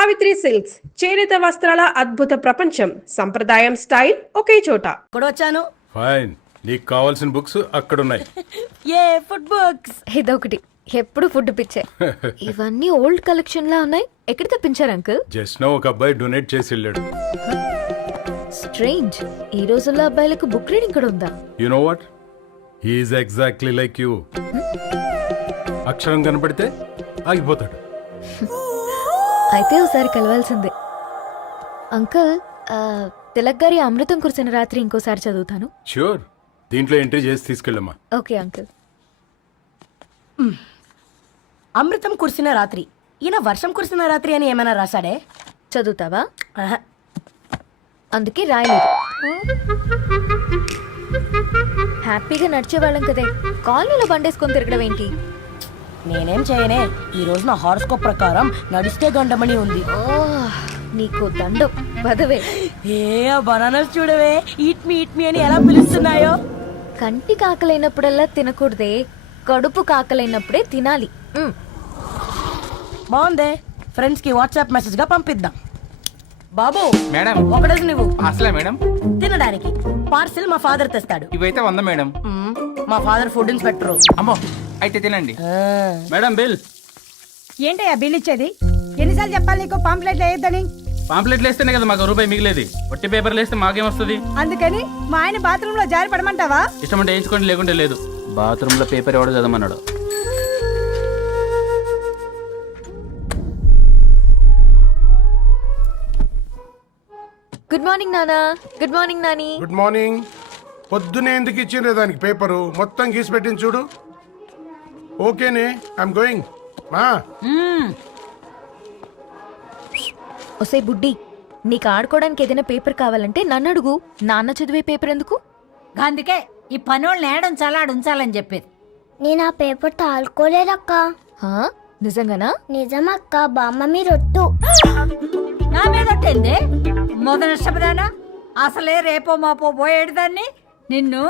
Savitri silks చేనేత వస్త్రాల అద్భుత ప్రపంచం. సంప్రదాయం స్టైల్ ఒకే చోట. వచ్చాను. ఫైన్, నీకు కావాల్సిన బుక్స్ అక్కడ ఉన్నాయి. ఏ ఫుడ్ బుక్స్? ఇదొకటి, ఎప్పుడు ఫుడ్ పిచ్చే. ఇవన్నీ ఓల్డ్ కలెక్షన్ లా ఉన్నాయి. ఎక్కడ తెప్పించారు అంకుల్? జస్ట్ నో ఒక అబ్బాయి డొనేట్ చేసి వెళ్ళాడు. స్ట్రేంజ్, ఈ రోజుల్లో అబ్బాయిలకు బుక్ రీడింగ్ కూడా ఉందా? You know what, he is exactly like you. అక్షరం కనపడితే ఆగిపోతాడు. అయితే ఒకసారి కలవాల్సిందే. అంకుల్, తిలక్ గారి అమృతం కురిసిన రాత్రి ఇంకోసారి చదువుతాను. ష్యూర్, దీంట్లో ఎంట్రీ చేసి తీసుకెళ్ళమ్మా. Okay uncle. అమృతం కురిసిన రాత్రి. ఈయన వర్షం కురిసిన రాత్రి అని ఏమైనా రాశాడే? చదువుతావా? ఆహా. అందుకే రాయలేదు. హ్యాపీగా నడిచేవాళ్ళం కదే, కాలనీలో బండేసుకొని తిరగడం ఏంటి? నేనేం చేయనే, ఈ రోజు నా హారోస్కోప్ ప్రకారం నడిస్తే గండమని ఉంది. నీకు దండం పదవే. ఏ బనానాస్ చూడవే, ఈట్ మీ అని ఎలా పిలుస్తున్నాయో. కంటి కాకలైనప్పుడల్లా తినకూడదే, కడుపు కాకలైనప్పుడే తినాలి. బాగుందే, ఫ్రెండ్స్ కి వాట్సాప్ మెసేజ్ గా పంపిద్దాం. బాబు మేడం, ఒకటేసి నువ్వు అసలే మేడం తినడానికి పార్సిల్ మా ఫాదర్ తెస్తాడు. ఇవైతే 100 మేడం. మా ఫాదర్ ఫుడ్ ఇన్స్పెక్టర్. అమ్మో, అయితే తినండి. Madam bill. ఏంటయ్యా బిల్ ఇచ్చేది? ఎన్నిసార్లు చెప్పాలి నీకు పాంప్లెట్లు వేయొద్దని? పాంప్లెట్లు వేస్తేనే కదా మాకు రూపాయి మిగిలేది. వట్టి పేపర్లు వేస్తే మాకేం వస్తుంది? అందుకని మా ఆయన బాత్రూమ్ లో జారి పడమంటావా? ఇష్టమంటే వేయించుకోండి, లేకుంటే లేదు. బాత్రూమ్ లో పేపర్ ఎవడో చదవమన్నాడు. గుడ్ మార్నింగ్ నానా. Good morning Nani. Good morning. పొద్దునే ఎందుకు ఇచ్చిండ్రే దానికి పేపరు? మొత్తం గీసి పెట్టింది చూడు. ఓకేనే, ఐఎమ్ గోయింగ్. మా ఒసే బుడ్డి, నీకు ఆడుకోవడానికి ఏదైనా పేపర్ కావాలంటే నన్ను అడుగు. నాన్న చదివే పేపర్ ఎందుకు? అందుకే ఈ పనోళ్ళని ఏడుంచాలా ఉంచాలని చెప్పేది. నేను ఆ పేపర్ తాలుకోలేదక్క. హా, నిజంగానా? నిజమక్క, బామ్మ మీరొట్టు. నా మీద ఒట్టేంది? మొదటి నష్టపదానా? అసలే రేపో మాపో పోయేడు దాన్ని. నిన్ను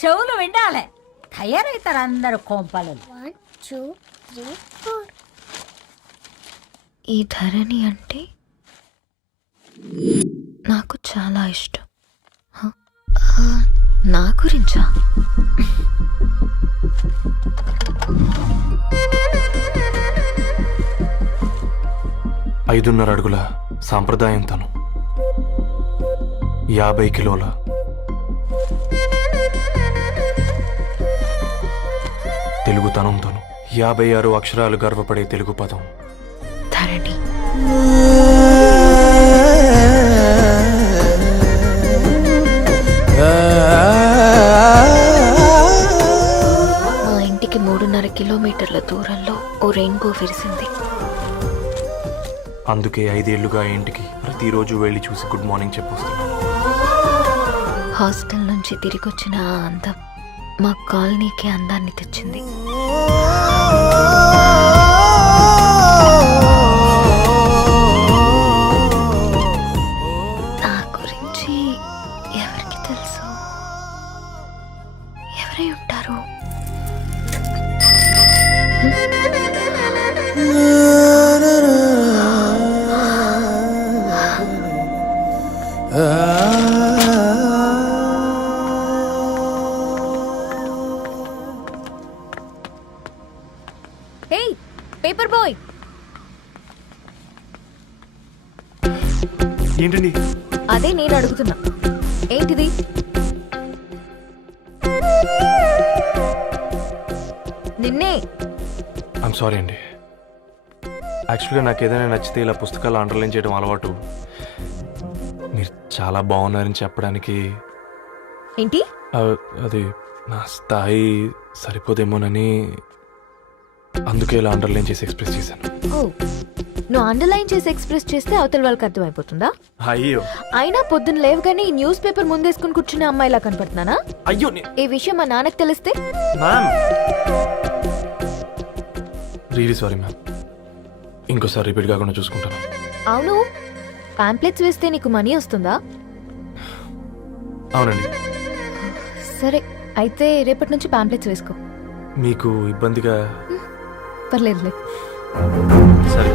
చెవులు వినాలే, తయారవుతారు అందరు కోంపాలు. 1 2 3 4. ఈ ధరణి అంటే నాకు చాలా ఇష్టం. నా గురించా? ఐదున్నర అడుగుల సాంప్రదాయం తను, 50 కిలోల తెలుగుతనం తను, 56 అక్షరాలు గర్వపడే తెలుగు పదం ధరణి. మా ఇంటికి 3.5 కిలోమీటర్ల దూరంలో ఓ రెయిన్బో విరిసింది. అందుకే 5 ఏళ్లుగా ఇంటికి ప్రతిరోజు వెళ్ళి చూసి గుడ్ మార్నింగ్ చెప్పొస్తున్నాను. హాస్టల్ నుంచి తిరిగి వచ్చిన ఆ అందం మా కాలనీకి అందాన్ని తెచ్చింది. నా గురించి ఎవరికి తెలుసు? ఎవరై ఉంటారు? హే పేపర్ బాయ్, ఏంటండి? అదే నేను అడుగుతున్నా, ఏంటిది? నిన్నే. ఐమ్ సారీ అండి. యాక్చువల్గా నాకు ఏదైనా నచ్చితే ఇలా పుస్తకాలు అండర్లైన్ చేయడం అలవాటు. మీరు చాలా బాగున్నారని చెప్పడానికి. ఏంటి? అది నా స్థాయి సరిపోదేమోనని, అందుకే ఇలా అండర్లైన్ చేసి ఎక్స్ప్రెస్ చేశాను. ఓ, నువ్వు అండర్లైన్ చేసి ఎక్స్ప్రెస్ చేస్తే అవతల వాళ్ళకి అర్థమైపోతుందా? అయ్యో, అయినా పొద్దున్న లేవగానే ఈ న్యూస్ పేపర్ ముందేసుకుని కూర్చునే అమ్మాయిలా కనపడుతున్నానా? అయ్యో. ఈ విషయం మా నాన్నకు తెలిస్తే? Ma'am, really sorry ma'am. ఇంకోసారి రిపీట్ కాకుండా చూసుకుంటాను. అవును, పాంప్లెట్స్ వేస్తే నీకు మనీ వస్తుందా? అవునండి. సరే, అయితే రేపటి నుంచి పాంప్లెట్స్ వేసుకో. మీకు ఇబ్బందిగా? పర్లేదులే. సరే.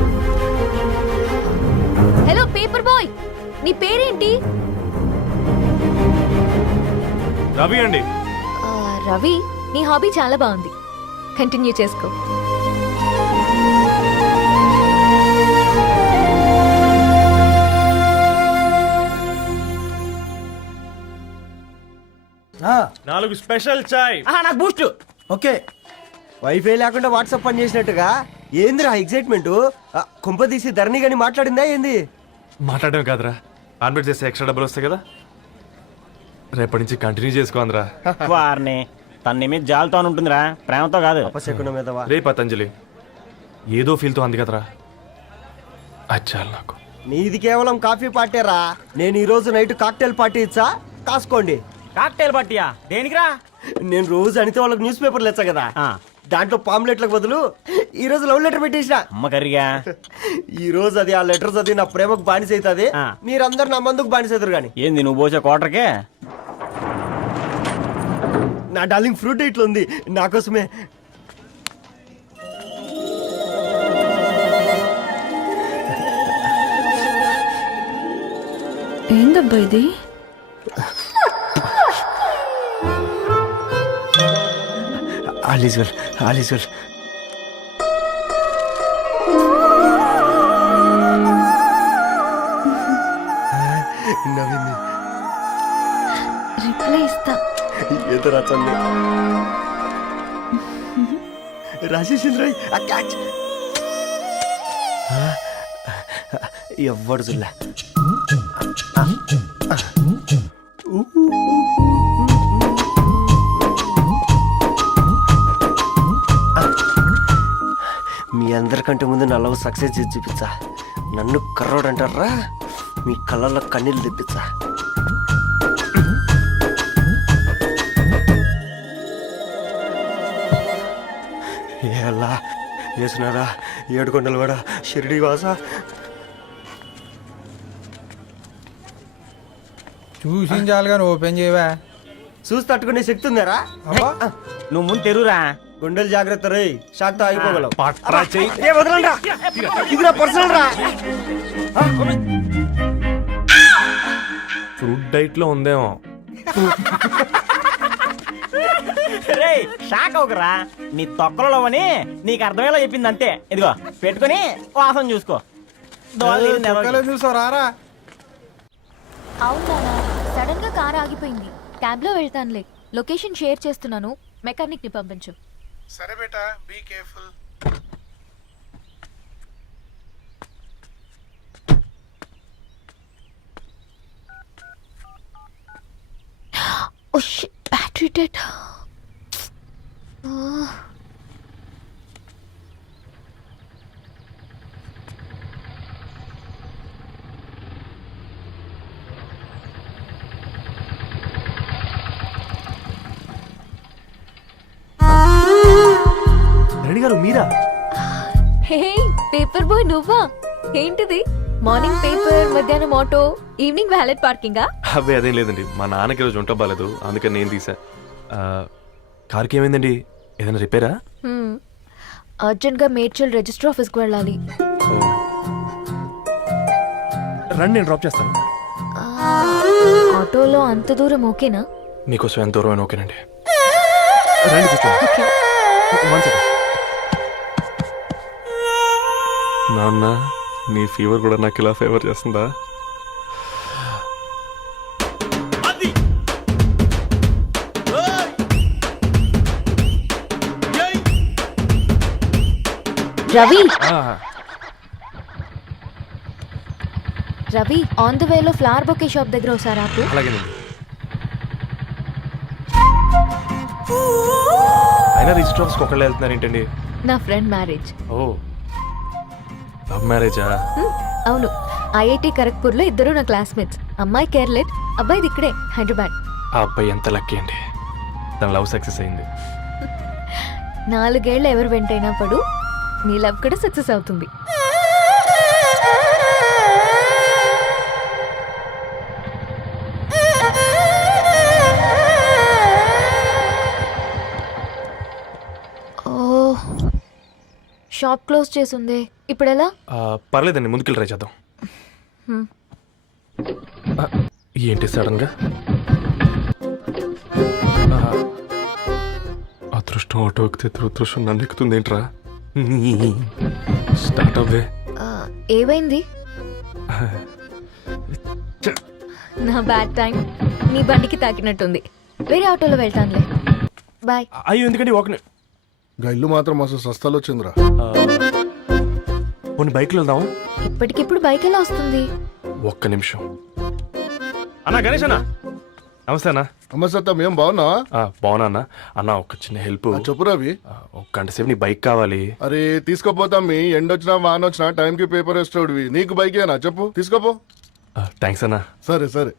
నీ పేరేంటి? రవి అండి. రవి, నీ హాబీ చాలా బాగుంది, కంటిన్యూ చేసుకో. నాలుగు స్పెషల్ చాయ్. నాకు బూస్ట్. ఓకే, వైఫై లేకుండా వాట్సాప్ పని చేసినట్టుగా ఏందిరా ఎగ్జైట్మెంట్? కుంప తీసి ధరణి గాని మాట్లాడిందా ఏంది? మాట్లాడడం కాదురా, కాన్వర్ట్ చేస్తే ఎక్స్ట్రా డబ్బులు వస్తాయి కదా, రేపటి నుంచి కంటిన్యూ చేసుకోందిరా. వారిని తన మీద జాలతో ఉంటుందిరా, ప్రేమతో కాదు. అపశకునం మీదవా? రే పతంజలి, ఏదో ఫీల్తో అంది కదరా, అచ్చాలి నాకు. నీది కేవలం కాఫీ పార్టీరా. నేను ఈ రోజు నైట్ కాక్టైల్ పార్టీ ఇచ్చా, కాసుకోండి. కాక్టైల్ పార్టీయా? దేనికిరా? నేను రోజు అనితే వాళ్ళకి న్యూస్ పేపర్లు ఇచ్చా కదా, దాంట్లో పాంప్లెట్లకు బదులు ఈ రోజు లవ్ లెటర్ పెట్టేసిన. అమ్మ కర్రీగా. ఈ రోజు అది ఆ లెటర్ చదివి నా ప్రేమకు బానిస అవుతుంది, మీరందరు నా మందుకు బానిస అవుతారు. కానీ ఏంది నువ్వు పోసే కోటర్కే? నా డార్లింగ్ ఫ్రూట్ ఇట్లా ఉంది నా కోసమే. ఏందబ్బా ఇది? All is well, all is well. నవ్వింది. రిప్లై ఇస్తా. ఏదో రచండి రాజేసింద్ర క్యాచ్. ఎవ్వడు జుల్లా. మీ అందరికంటే ముందు నా లవ్ సక్సెస్ చేసి చూపించా. నన్ను కర్రోడు అంటారా, మీ కళ్ళల్లో కన్నీళ్ళు తెప్పించా. ఎలా వేసినారా ఏడుకొండలు కూడా షిరిడి వాస. చూసించాలి కానీ ఓపెన్ చేయవా? చూసి తట్టుకునే శక్తి ఉందారా? నువ్వు ముందు తెరురా. గుండెలు జాగ్రత్త రే, షాక్తో ఆగిపోగలవు. పట్రా చెయ్యి. ఏ వదలండ్రా, ఇది నా పర్సనల్ రా. ఫ్రూట్ డైట్ లో ఉందేమో. రే షాక్ అవుకరా, నీ తొక్కలలో అని నీకు అర్థమయ్యేలా చెప్పింది అంతే. ఇదిగో పెట్టుకొని వాసన చూసుకో. చూసావు రారా? అవునా, సడన్ గా కార్ ఆగిపోయింది. క్యాబ్ లో వెళ్తానులే, లొకేషన్ షేర్ చేస్తున్నాను, మెకానిక్ ని పంపించు. సరే బేటా, be careful. Oh shit, battery dead. Reddy గారు మీరా? హే పేపర్ బాయ్, నువ్వా? ఏంటిది? మార్నింగ్ పేపర్, మధ్యాహ్నం ఆటో, ఈవినింగ్ వ్యాలెట్ పార్కింగా? అబ్బే అదేం లేదండి, మా నాన్నకి రోజు ఉంట బాగాలేదు, అందుకని నేను తీసా. కార్కి ఏమైందండి? ఏదైనా రిపేరా? అర్జెంట్ గా మేడ్చల్ రిజిస్టర్ ఆఫీస్ కు వెళ్ళాలి. రండి, నేను డ్రాప్ చేస్తాను. ఆటోలో అంత దూరం ఓకేనా? మీకోసం ఎంత దూరం అయినా ఓకేనండి. రండి కూర్చోండి. One second. నాన్న, నీ ఫీవర్ కూడా నాకు ఇలా ఫేవర్ చేస్తుందా? రవి, రవి, ఆన్ ద వేలో ఫ్లవర్ బొకే షాప్ దగ్గర ఒకసారి ఆపు. అలాగేనండి. అయినా రిజిస్టర్ ఆఫీస్కి ఒకళ్ళు వెళ్తున్నారు ఏంటండి? నా ఫ్రెండ్ మ్యారేజ్. ఓ, లవ్ మ్యారేజా? అవును, ఐఐటి ఖరగ్పూర్ లో ఇద్దరు నా క్లాస్మేట్స్. అమ్మాయి కేర్లెట్, అబ్బాయిది ఇక్కడే హైదరాబాద్. ఆ అబ్బాయి ఎంత లక్కీ అండి, తన లవ్ సక్సెస్ అయింది. 4 ఏళ్ళు ఎవరు వెంటైనా పడు, నీ లవ్ కూడా సక్సెస్ అవుతుంది. షాప్ క్లోజ్ చేసింది, ఇప్పుడు ఎలా? పర్లేదండి, ముందుకెళ్ళి ట్రై చేద్దాం. ఏంటి సడన్గా అదృష్టం ఆటో ఎక్కితే దురదృష్టం నన్ను ఎక్కుతుంది ఏంట్రా స్టార్ట్ అవ్వే ఏమైంది? నా బ్యాడ్ టైం నీ బండికి తాకినట్టుంది. వేరే ఆటోలో వెళ్తానులే. బాయ్. అయ్యో ఎందుకంటే ఒక గా ఇల్లు మాత్రం అసలు సస్తాలో వచ్చిందిరా. కొన్ని బైక్లో వెళ్దాం. ఇప్పటికిప్పుడు బైక్ ఎలా వస్తుంది? ఒక్క నిమిషం అన్నా. గణేష్ అన్నా నమస్తే అన్నా. అమ్మసత్తం ఏం బాగున్నావా? బాగున్నా అన్న. అన్న ఒక చిన్న హెల్ప్. చెప్పు రవి. ఒక గంట సేపు నీ బైక్ కావాలి. అరే తీసుకోపోతాం. మీ ఎండొచ్చినా వానొచ్చినా టైంకి పేపర్ వేస్తాడువి. నీకు బైకేనా చెప్పు, తీసుకోపో. థ్యాంక్స్ అన్నా. సరే సరే.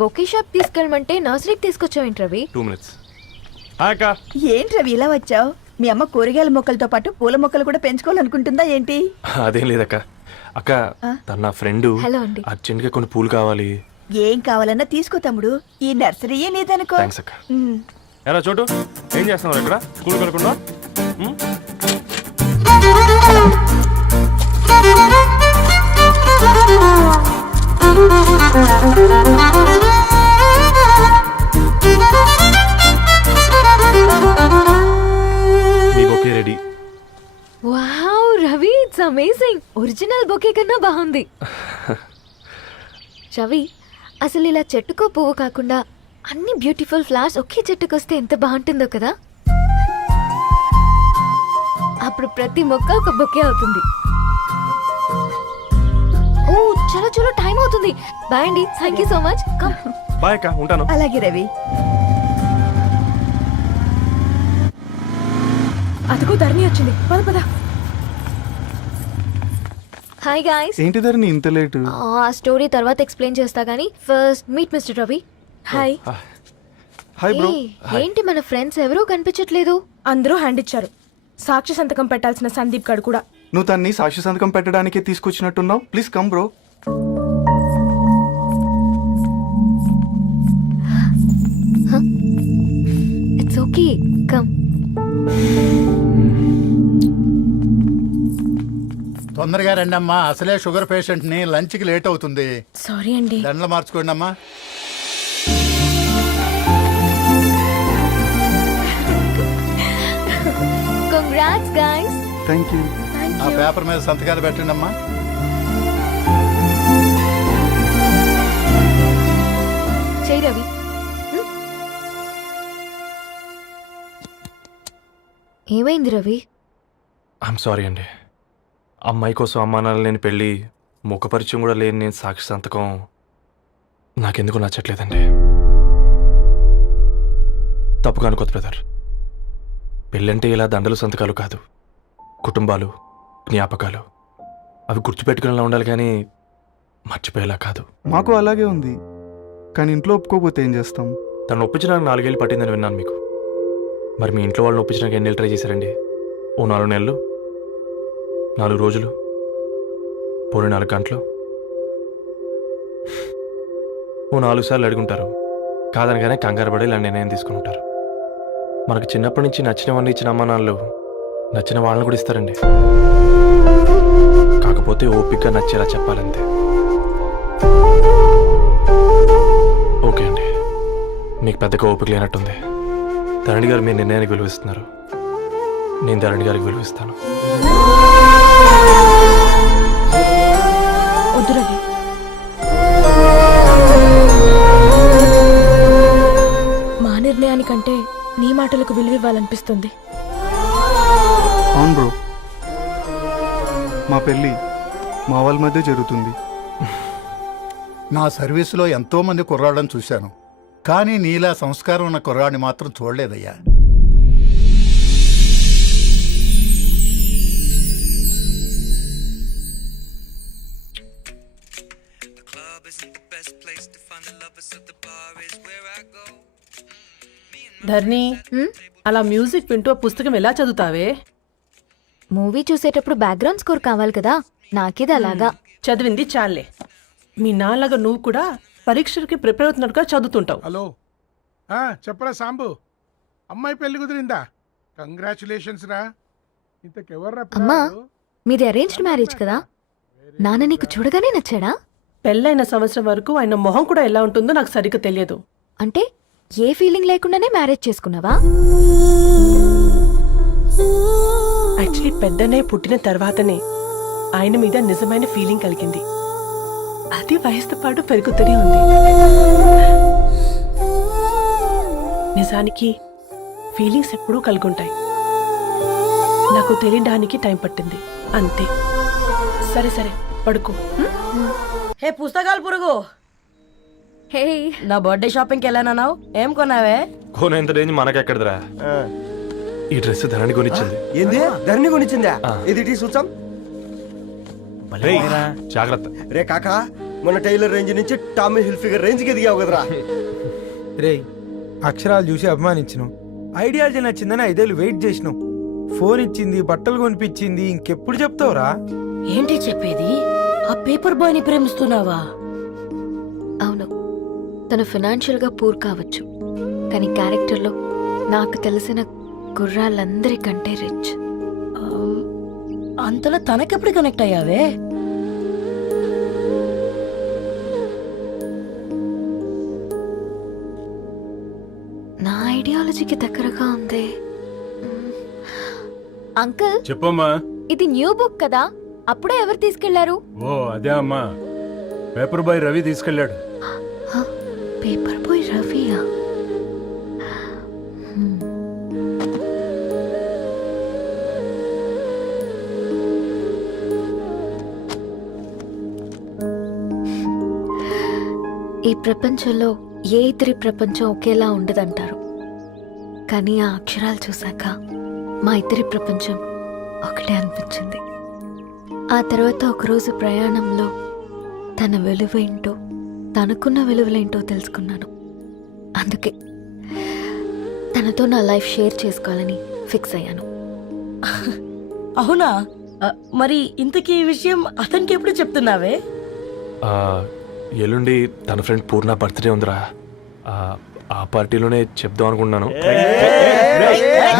బొకే షాప్ తీసుకెళ్ళమంటే నర్సరీకి తీసుకొచ్చావేంటి రవి? 2 minutes. అక్క ఏంటి రవి ఇలా వచ్చావు? మీ అమ్మ కూరగాయల మొక్కలతో పాటు పూల మొక్కలు కూడా పెంచుకోవాలనుకుంటుందా ఏంటి? అదేం లేదక్క. అక్క తన నా ఫ్రెండ్ హలో అండి. అర్జెంట్ గా కొన్ని పూలు కావాలి. ఏం కావాలన్నా తీసుకో తమ్ముడు, ఈ నర్సరీయే నీదనుకో. థ్యాంక్స్ అక్క. ఎలా చోటు ఏం చేస్తున్నావు ఇక్కడ? స్కూల్ కలకుండా మీ bouquet ready. Wow Ravi, it's amazing. Original bouquet కన్నా బాగుంది. రవి, అసలు ఇలా చెట్టుకో పువ్వు కాకుండా అన్ని బ్యూటిఫుల్ ఫ్లవర్స్ ఒకే చెట్టుకు వస్తే ఎంత బాగుంటుందో కదా. అప్పుడు ప్రతి మొక్క ఒక బొకే అవుతుంది. ఓ చలో చలో, టైం అవుతుంది. బాయ్ అండి. Thank you so much. Come. Bye అక్క, ఉంటాను. అలాగే రవి. అదిగో ధరణి వచ్చింది. పద పద. Hi guys. ఏంటి ధరణి ఇంత లేట్? ఆ స్టోరీ తర్వాత ఎక్స్ప్లెయిన్ చేస్తా గానీ first meet mister Ravi. Hi. Hi bro. ఏంటి మన ఫ్రెండ్స్ ఎవరూ కనిపించట్లేదు? అందరూ హ్యాండ్ ఇచ్చారు. సాక్షి సంతకం పెట్టాల్సిన సందీప్ గడు కూడా. నువ్వు తన్ని సాక్షి సంతకం పెట్టడానికే తీసుకొచ్చినట్టున్నావు. Please come bro. It's okay, come. తొందరగా రండి అమ్మా, అసలే షుగర్ పేషెంట్ ని, లంచ్ కి లేట్ అవుతుంది. సారీ అండి. దండలు మార్చుకోండి అమ్మా. Congrats guys. Thank you. ఆ పేపర్ మీద సంతకాలు పెట్టండి అమ్మా. చెయ్యి రవి. ఏమైంది రవి? ఐఎమ్ సారీ అండి. అమ్మాయి కోసం అమ్మానాలు లేని పెళ్ళి, ముఖపరిచయం కూడా లేని నేను సాక్షి సంతకం నాకెందుకు నచ్చట్లేదండి. తప్పుగా అనుకోదు బ్రదర్. పెళ్ళంటే ఇలా దండలు సంతకాలు కాదు, కుటుంబాలు, జ్ఞాపకాలు. అవి గుర్తుపెట్టుకునేలా ఉండాలి కానీ మర్చిపోయేలా కాదు. మాకు అలాగే ఉంది, కానీ ఇంట్లో ఒప్పుకోకపోతే ఏం చేస్తాం? తను ఒప్పించడానికి 4 ఏళ్ళు పట్టిందని విన్నాను మీకు. మరి మీ ఇంట్లో వాళ్ళని ఒప్పించడానికి ఎన్ని ఏళ్ళు ట్రై చేశారండి? ఓ 4 నెలలు, 4 రోజులు, పోనీ 4 గంటలు, ఓ 4 సార్లు అడుగుంటారు. కాదనగానే కంగారు పడి ఇలా నిర్ణయం తీసుకుని ఉంటారు. మనకు చిన్నప్పటి నుంచి నచ్చినవన్నీ ఇచ్చిన అమ్మ నాన్నలు నచ్చిన వాళ్ళని కూడా ఇస్తారండి. కాకపోతే ఓపికగా నచ్చేలా చెప్పాలంతే. ఓకే అండి, మీకు పెద్దగా ఓపిక లేనట్టుంది. ధరణి గారు మీ నిర్ణయానికి విలువిస్తున్నారు, నేను ధరణి గారికి విలువిస్తాను. వద్దు రవి. ఇవ్వాలనిపిస్తుంది. అవును బ్రో, మా పెళ్ళి మా వాళ్ళ మధ్య జరుగుతుంది. నా సర్వీసులో ఎంతో మంది కుర్రాళ్ళని చూశాను, కానీ నీలా సంస్కారం ఉన్న కుర్రాడిని మాత్రం చూడలేదయ్యా. ధర్ని, అలా మ్యూజిక్ వింటూ పుస్తకం ఎలా చదువుతావే? మూవీ చూసేటప్పుడు బ్యాక్గ్రౌండ్ స్కోర్ కావాలి కదా, నాకిది అలాగా. చదివింది చాలే. మీ నాన్నగా నువ్వు కూడా పరీక్షలకి ప్రిపేర్ అవుతున్నట్టుగా చదువుతుంటావు. హలో చెప్పరా సాంబు, అమ్మాయి పెళ్లి కుదిరిందా? కంగ్రాచులేషన్స్ రా. ఇంతకెవర్రా అమ్మా, పిల్లాడు? మీది అరేంజ్డ్ మ్యారేజ్ కదా, నాన్న నీకు చూడగానే నచ్చాడా? పెళ్ళైన సంవత్సరం వరకు ఆయన మొహం కూడా ఎలా ఉంటుందో నాకు సరిగ్గా తెలియదు. అంటే ఏ ఫీలింగ్ లేకుండానే మ్యారేజ్ చేసుకున్నావా? యాక్చువల్లీ పెద్దనే పుట్టిన తర్వాతనే ఆయన మీద నిజమైన ఫీలింగ్ కలిగింది. అది వయసుతో పాటు పెరుగుతూనే ఉంది. నిజానికి ఫీలింగ్స్ ఎప్పుడూ కలుగుంటాయి. నాకు తెలియడానికి టైం పట్టింది అంతే. సరే సరే పడుకో. హే పుస్తకాలు పురుగు, హే, నా బర్త్డే షాపింగ్కి వెళ్ళానన్నావు, ఏం కొన్నావే? కోనేంత రేంజ్ మనకెక్కడదిరా. ఈ డ్రెస్ ధరణి కొనిచ్చింది. ఏంది ధరణి కొనిచ్చిందా? ఇది టీ సూచం. రేయ్, జాగ్రత్త. రే కాకా, మన టైలర్ రేంజ్ నుంచి టామీ హిల్ఫిగర్ రేంజ్ కి ఎదిగావు కదరా. రే, అక్షరాలు చూసి అభిమానించను, ఐడియాలజీ నచ్చిందని 5 ఏళ్ళు వెయిట్ చేసినావు. ఫోన్ ఇచ్చింది, బట్టలు కొనిపించింది, ఇంకెప్పుడు చెప్తావురా? ఏంటి చెప్పేది? ఆ పేపర్ బాయ్ ని ప్రేమిస్తున్నావా? అవును, తను ఫినాన్షియల్ గా పూర్ కావచ్చు, కానీ క్యారెక్టర్లో నాకు తెలిసిన గుర్రాలందరికంటే రిచ్. అంతలా తనకెప్పుడు కనెక్ట్ అయ్యావే? నా ఐడియాలజీకి దగ్గరగా ఉంది. అంకుల్, చెప్పమ్మా. ఇది న్యూ బుక్ కదా, అప్పుడే ఎవరు తీసుకెళ్లారు? ఓ అదే అమ్మా, పేపర్ బాయ్ రవి తీసుకెళ్ళాడు. పేపర్ బాయ్ రవియా? ఈ ప్రపంచంలో ఏ ఇద్దరి ప్రపంచం ఒకేలా ఉండదంటారు, కానీ ఆ అక్షరాలు చూశాక మా ఇద్దరి ప్రపంచం ఒకటే అనిపించింది. ఆ తర్వాత ఒకరోజు ప్రయాణంలో తన విలువేంటో, తనకున్న విలువలేంటో తెలుసుకున్నాను. అందుకే తనతో నా లైఫ్ షేర్ చేసుకోవాలని ఫిక్స్ అయ్యాను. అవునా? మరి ఇంతకీ ఈ విషయం అతనికి ఎప్పుడు చెప్తున్నావే? ఎల్లుండి తన ఫ్రెండ్ పూర్ణ బర్త్డే ఉందిరా. ఆ పార్టీలోనే చెప్దాం అనుకుంటున్నాను.